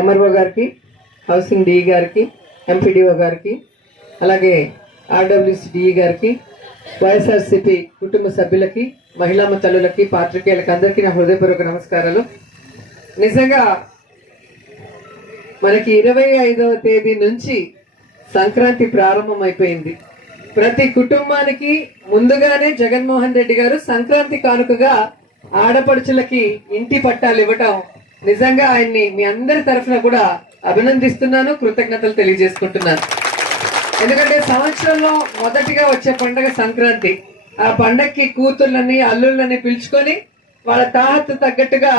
MRO గారికి, housing DE గారికి, MPDO గారికి, అలాగే ఆర్డబ్ల్యూసీ డిఈ గారికి, వైఎస్ఆర్సీపీ కుటుంబ సభ్యులకి, మహిళా తల్లులకి, పాత్రికేయులకి అందరికీ నా హృదయపూర్వక నమస్కారాలు. నిజంగా మనకి 25వ తేదీ నుంచి సంక్రాంతి ప్రారంభం అయిపోయింది. ప్రతి కుటుంబానికి ముందుగానే జగన్మోహన్ రెడ్డి గారు సంక్రాంతి కానుకగా ఆడపడుచులకి ఇంటి పట్టాలు ఇవ్వటం నిజంగా ఆయన్ని మీ అందరి తరఫున కూడా అభినందిస్తున్నాను, కృతజ్ఞతలు తెలియజేసుకుంటున్నాను. ఎందుకంటే సంవత్సరంలో మొదటిగా వచ్చే పండగ సంక్రాంతి. ఆ పండగకి కూతుళ్ళని అల్లుళ్ళని పిలుచుకొని వాళ్ళ తాహత్తు తగ్గట్టుగా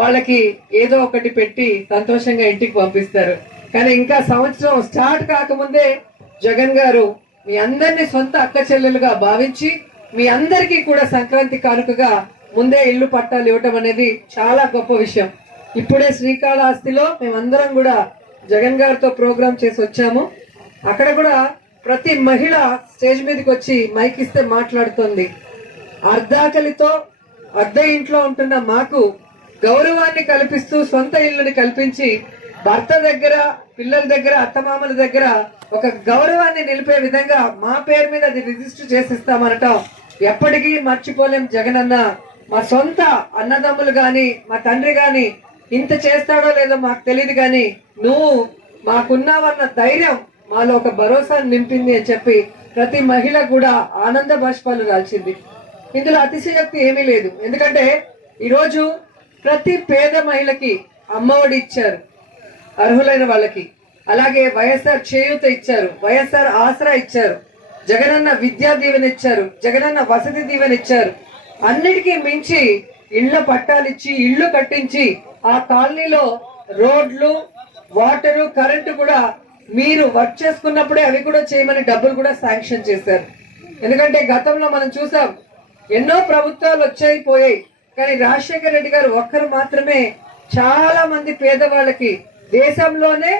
వాళ్ళకి ఏదో ఒకటి పెట్టి సంతోషంగా ఇంటికి పంపిస్తారు. కానీ ఇంకా సంవత్సరం స్టార్ట్ కాకముందే జగన్ గారు మీ అందరినీ సొంత అక్క చెల్లెలుగా భావించి మీ అందరికీ కూడా సంక్రాంతి కానుకగా ముందే ఇల్లు పట్టాలు ఇవ్వటం అనేది చాలా గొప్ప విషయం. ఇప్పుడే శ్రీకాళహస్తిలో మేమందరం కూడా జగన్ గారితో ప్రోగ్రాం చేసి వచ్చాము. అక్కడ కూడా ప్రతి మహిళ స్టేజ్ మీదకి వచ్చి మైక్ ఇస్తే మాట్లాడుతోంది. అర్ధాకలితో అద్దె ఇంట్లో ఉంటున్న మాకు గౌరవాన్ని కల్పిస్తూ సొంత ఇల్లుని కల్పించి భర్త దగ్గర, పిల్లల దగ్గర, అత్తమామల దగ్గర ఒక గౌరవాన్ని నిలిపే విధంగా మా పేరు మీద అది రిజిస్టర్ చేసిస్తామనటం ఎప్పటికీ మర్చిపోలేం. జగన్ అన్న మా సొంత అన్నదమ్ములు గాని, మా తండ్రి గాని ఇంత చేస్తాడో లేదో మాకు తెలియదు, కానీ నువ్వు మాకున్నావన్న ధైర్యం మాలో ఒక భరోసాను నింపింది అని చెప్పి ప్రతి మహిళ కూడా ఆనంద బాష్పాలు రాల్చింది. ఇందులో అతిశయోక్తి ఏమీ లేదు. ఎందుకంటే ఈరోజు ప్రతి పేద మహిళకి అమ్మఒడి ఇచ్చారు అర్హులైన వాళ్ళకి, అలాగే వైఎస్ఆర్ చేయూత ఇచ్చారు, వైఎస్ఆర్ ఆసరా ఇచ్చారు, జగనన్న విద్యా దీవెన ఇచ్చారు, జగనన్న వసతి దీవెన ఇచ్చారు. అన్నిటికీ మించి ఇళ్ల పట్టాలిచ్చి ఇళ్లు కట్టించి ఆ కాలనీలో రోడ్లు, వాటరు, కరెంటు కూడా మీరు వర్క్ చేసుకున్నప్పుడే అవి కూడా చేయమని డబ్బులు కూడా శాంక్షన్ చేశారు. ఎందుకంటే గతంలో మనం చూసాం ఎన్నో ప్రభుత్వాలు వచ్చాయి పోయాయి, కానీ రాజశేఖర రెడ్డి గారు ఒక్కరు మాత్రమే చాలా మంది పేదవాళ్ళకి దేశంలోనే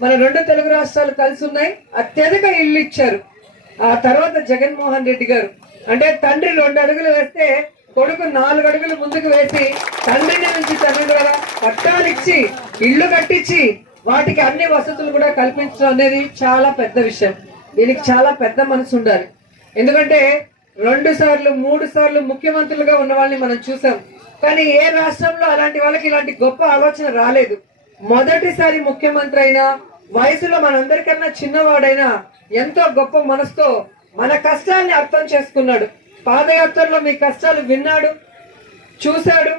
మన 2 తెలుగు రాష్ట్రాలు కలిసి ఉన్నాయి అత్యధిక ఇల్లు ఇచ్చారు. ఆ తర్వాత జగన్మోహన్ రెడ్డి గారు అంటే తండ్రి 2 అడుగులు వేస్తే కొడుకు 4 అడుగులు ముందుకు వేసి తండ్రిని నుంచి తండ్రి ద్వారా పట్టాలు ఇచ్చి ఇల్లు కట్టించి వాటికి అన్ని వసతులు కూడా కల్పించడం అనేది చాలా పెద్ద విషయం. దీనికి చాలా పెద్ద మనసు ఉండాలి. ఎందుకంటే 2 సార్లు 3 సార్లు ముఖ్యమంత్రులుగా ఉన్న వాళ్ళని మనం చూసాం, కానీ ఏ రాష్ట్రంలో అలాంటి వాళ్ళకి ఇలాంటి గొప్ప ఆలోచన రాలేదు. మొదటిసారి ముఖ్యమంత్రి అయినా, వయసులో మనందరికన్నా చిన్నవాడైనా ఎంతో గొప్ప మనసుతో మన కష్టాన్ని అర్థం చేసుకున్నాడు. పాదయాత్రలో మీ కష్టాలు విన్నాడు, చూశాడు.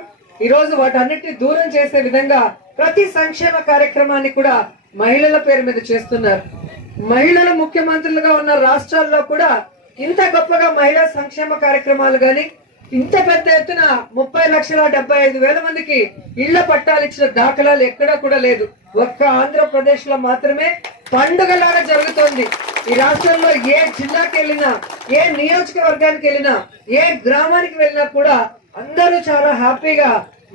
ఈరోజు వాటన్నిటిని దూరం చేసే విధంగా ప్రతి సంక్షేమ కార్యక్రమాన్ని కూడా మహిళల పేరు మీద చేస్తున్నారు. మహిళలు ముఖ్యమంత్రులుగా ఉన్న రాష్ట్రాల్లో కూడా ఇంత గొప్పగా మహిళా సంక్షేమ కార్యక్రమాలు గాని, ఇంత పెద్ద ఎత్తున 30,75,000 మందికి ఇళ్ల పట్టాలు ఇచ్చిన దాఖలాలు ఎక్కడా కూడా లేదు. ఒక్క ఆంధ్రప్రదేశ్ లో మాత్రమే పండుగలాగా జరుగుతోంది. ఈ రాష్ట్రంలో ఏ జిల్లాకి వెళ్ళినా, ఏ నియోజకవర్గానికి వెళ్ళినా, ఏ గ్రామానికి వెళ్ళినా కూడా అందరూ చాలా హ్యాపీగా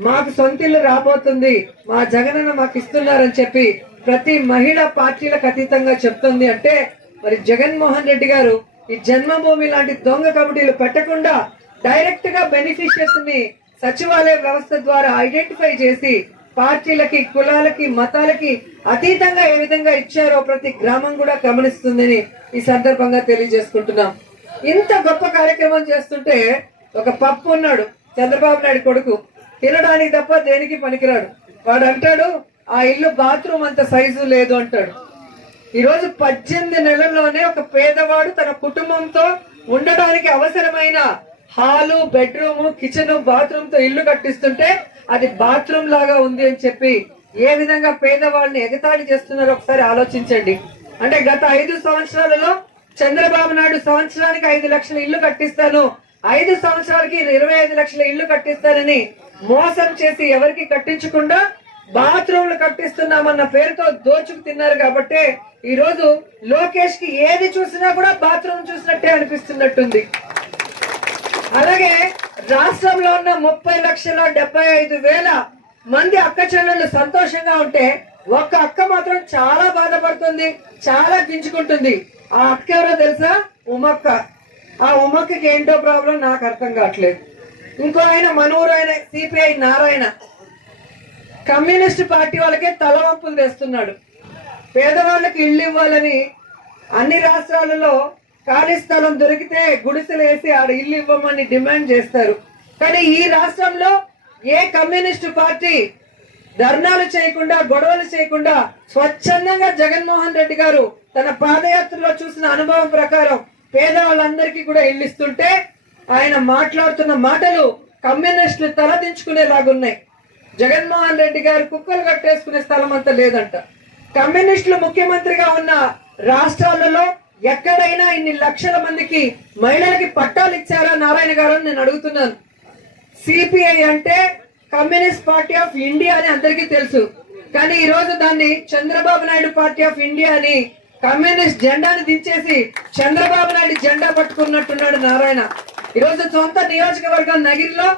మాకు సొంతిల్లు రాబోతుంది, మా జగనన్న మాకు ఇస్తున్నారని చెప్పి ప్రతి మహిళ పార్టీలకు అతీతంగా చెప్తుంది. అంటే మరి జగన్మోహన్ రెడ్డి గారు ఈ జన్మభూమి లాంటి దొంగ కమిటీలు పెట్టకుండా డైరెక్ట్ గా బెనిఫిషియర్స్ ని సచివాలయ వ్యవస్థ ద్వారా ఐడెంటిఫై చేసి పార్టీలకి, కులాలకి, మతాలకి అతీతంగా ఏ విధంగా ఇచ్చారో ప్రతి గ్రామం కూడా గమనిస్తుందని ఈ సందర్భంగా తెలియజేసుకుంటున్నాం. ఇంత గొప్ప కార్యక్రమం చేస్తుంటే ఒక పప్పు ఉన్నాడు, చంద్రబాబు నాయుడు కొడుకు, తినడానికి తప్ప దేనికి పనికిరాడు. వాడు అంటాడు ఆ ఇల్లు బాత్రూమ్ అంత సైజు లేదు అంటాడు. ఈరోజు 18 నెలల్లోనే ఒక పేదవాడు తన కుటుంబంతో ఉండడానికి అవసరమైన హాలు, బెడ్రూమ్, కిచెన్, బాత్రూమ్ తో ఇల్లు కట్టిస్తుంటే అది బాత్రూమ్ లాగా ఉంది అని చెప్పి ఏ విధంగా పేదవాళ్ళని ఎగతాళి చేస్తున్నారో ఒకసారి ఆలోచించండి. అంటే గత 5 సంవత్సరాలలో చంద్రబాబు నాయుడు సంవత్సరానికి 5 లక్షల ఇల్లు కట్టిస్తాను, 5 సంవత్సరాలకి 25 లక్షల ఇల్లు కట్టిస్తానని మోసం చేసి ఎవరికి కట్టించకుండా బాత్రూమ్లు కట్టిస్తున్నామన్న పేరుతో దోచుకు తిన్నారు. కాబట్టి ఈ రోజు లోకేష్ కి ఏది చూసినా కూడా బాత్రూమ్ చూసినట్టే అనిపిస్తున్నట్టుంది. అలాగే రాష్ట్రంలో ఉన్న 30,75,000 మంది అక్క చెల్లెళ్ళు సంతోషంగా ఉంటే ఒక్క అక్క మాత్రం చాలా బాధపడుతుంది, చాలా గింజుకుంటుంది. ఆ అక్క ఎవరో తెలుసా? ఉమక్క. ఆ ఉమక్కకి ఏంటో ప్రాబ్లం నాకు అర్థం కావట్లేదు. ఇంకో ఆయన మనూరు ఆయన సిపిఐ నారాయణ, కమ్యూనిస్ట్ పార్టీ వాళ్ళకే తలవంపులు తెస్తున్నాడు. పేదవాళ్ళకి ఇళ్ళు ఇవ్వాలని అన్ని రాష్ట్రాలలో ఖాళీ స్థలం దొరికితే గుడిసెలు వేసి ఆడ ఇల్లు ఇవ్వమని డిమాండ్ చేస్తారు. కానీ ఈ రాష్ట్రంలో ఏ కమ్యూనిస్టు పార్టీ ధర్నాలు చేయకుండా గొడవలు చేయకుండా స్వచ్ఛందంగా జగన్మోహన్ రెడ్డి గారు తన పాదయాత్రలో చూసిన అనుభవం ప్రకారం పేదవాళ్ళందరికీ కూడా ఇల్లు ఇస్తుంటే ఆయన మాట్లాడుతున్న మాటలు కమ్యూనిస్టులు తలదించుకునేలాగున్నాయి. జగన్మోహన్ రెడ్డి గారు కుక్కలు కట్టేసుకునే స్థలం అంతా లేదంట. కమ్యూనిస్టులు ముఖ్యమంత్రిగా ఉన్న రాష్ట్రాలలో ఎక్కడైనా ఇన్ని లక్షల మందికి మహిళలకి పట్టాలు ఇచ్చారా నారాయణ గారు అని నేను అడుగుతున్నాను. సిపిఐ అంటే కమ్యూనిస్ట్ పార్టీ ఆఫ్ ఇండియా అని అందరికీ తెలుసు. కానీ ఈ రోజు దాన్ని Chandrababu Naidu party of India అని కమ్యూనిస్ట్ జెండాను దించేసి చంద్రబాబు నాయుడు జెండా పట్టుకున్నట్టున్నాడు నారాయణ. ఈరోజు సొంత నియోజకవర్గం నగిరిలో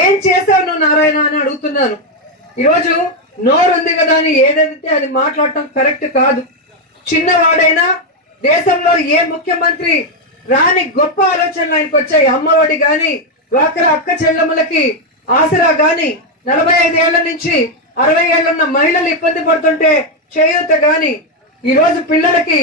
ఏం చేశావు నువ్వు నారాయణ అని అడుగుతున్నాను. ఈరోజు నోరు ఉంది కదా అని ఏదైతే అది మాట్లాడటం కరెక్ట్ కాదు. చిన్నవాడైనా దేశంలో ఏ ముఖ్యమంత్రి రాని గొప్ప ఆలోచనలు ఆయనకు వచ్చాయి. అమ్మఒడి గాని, డ్వాక్రా అక్క చెల్లెమ్మలకి ఆసరా గాని, 45 ఏళ్ల నుంచి 60 ఏళ్లున్న మహిళలు ఇబ్బంది పడుతుంటే చేయూత గాని, ఈ రోజు పిల్లలకి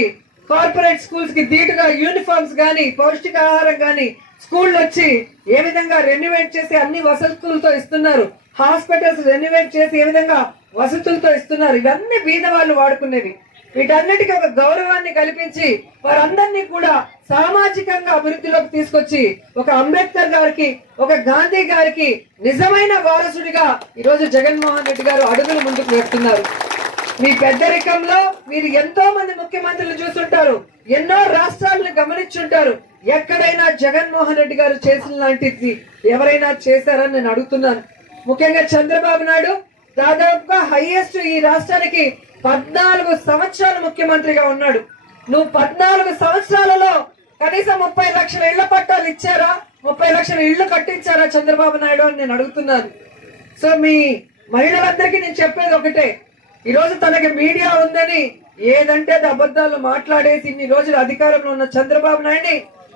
కార్పొరేట్ స్కూల్స్ కి ధీటుగా యూనిఫామ్స్ గాని, పౌష్టికాహారం గాని, స్కూళ్ళు వచ్చి ఏ విధంగా రెన్యువేట్ చేసి అన్ని వసతులతో ఇస్తున్నారు. హాస్పిటల్స్ రెన్యువేట్ చేసి ఏ విధంగా వసతులతో ఇస్తున్నారు. ఇవన్నీ బీద వాళ్ళు వాడుకునేవి. వీటన్నిటికీ ఒక గౌరవాన్ని కల్పించి వారందరినీ కూడా సామాజికంగా అభివృద్ధిలోకి తీసుకొచ్చి ఒక అంబేద్కర్ గారికి, ఒక గాంధీ గారికి నిజమైన వారసుడిగా ఈరోజు జగన్మోహన్ రెడ్డి గారు అడుగులు ముందుకు వేస్తున్నారు. మీ పెద్దరికంలో మీరు ఎంతో మంది ముఖ్యమంత్రులు చూస్తుంటారు, ఎన్నో రాష్ట్రాలను గమనించుంటారు. ఎక్కడైనా జగన్మోహన్ రెడ్డి గారు చేసిన లాంటిది ఎవరైనా చేశారని నేను అడుగుతున్నాను. ముఖ్యంగా చంద్రబాబు నాయుడు దాదాపుగా హైయెస్ట్ ఈ రాష్ట్రానికి 14 సంవత్సరాలు ముఖ్యమంత్రిగా ఉన్నాడు. నువ్వు 14 సంవత్సరాలలో కనీసం 30 లక్షల ఇళ్ల పట్టాలు ఇచ్చారా? 30 లక్షల ఇళ్లు కట్టించారా చంద్రబాబు నాయుడు అని నేను అడుగుతున్నాను. సో మీ మహిళలందరికీ నేను చెప్పేది ఒకటే, ఈరోజు తనకి మీడియా ఉందని ఏదంటే అది అబద్ధాలు మాట్లాడేసి ఇన్ని రోజులు అధికారంలో ఉన్న చంద్రబాబు నాయుడిని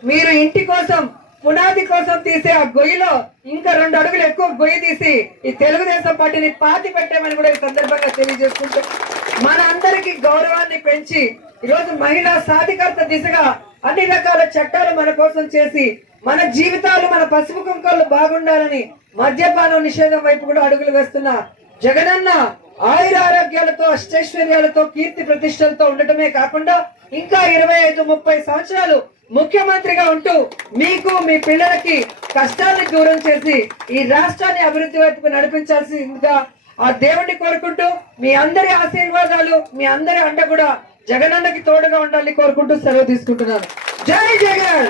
మీరు ఇంటి కోసం, పునాది కోసం తీసే ఆ గొయ్యిలో ఇంకా 2 అడుగులు ఎక్కువ గొయ్యి తీసి ఈ తెలుగుదేశం పార్టీని పాతి పెట్టామని కూడా ఈ సందర్భంగా తెలియజేసుకుంటూ మన అందరికీ గౌరవాన్ని పెంచి ఈరోజు మహిళా సాధికారత దిశగా అన్ని రకాల చట్టాలు మన కోసం చేసి మన జీవితాలు, మన పసుపు కుంకాలు బాగుండాలని మద్యపానం నిషేధం వైపు కూడా అడుగులు వేస్తున్న జగనన్న ఆయుర ఆరోగ్యాలతో, అష్టైశ్వర్యాలతో, కీర్తి ప్రతిష్టలతో ఉండటమే కాకుండా ఇంకా 25-30 సంవత్సరాలు ముఖ్యమంత్రిగా ఉంటూ మీకు, మీ పిల్లలకి కష్టాన్ని దూరం చేసి ఈ రాష్ట్రాన్ని అభివృద్ధి వైపుకు నడిపించాల్సిందిగా ఆ దేవుణ్ణి కోరుకుంటూ మీ అందరి ఆశీర్వాదాలు, మీ అందరి అండ కూడా జగనన్నకి తోడుగా ఉండాలని కోరుకుంటూ సెలవు తీసుకుంటున్నాను. జై జగన్.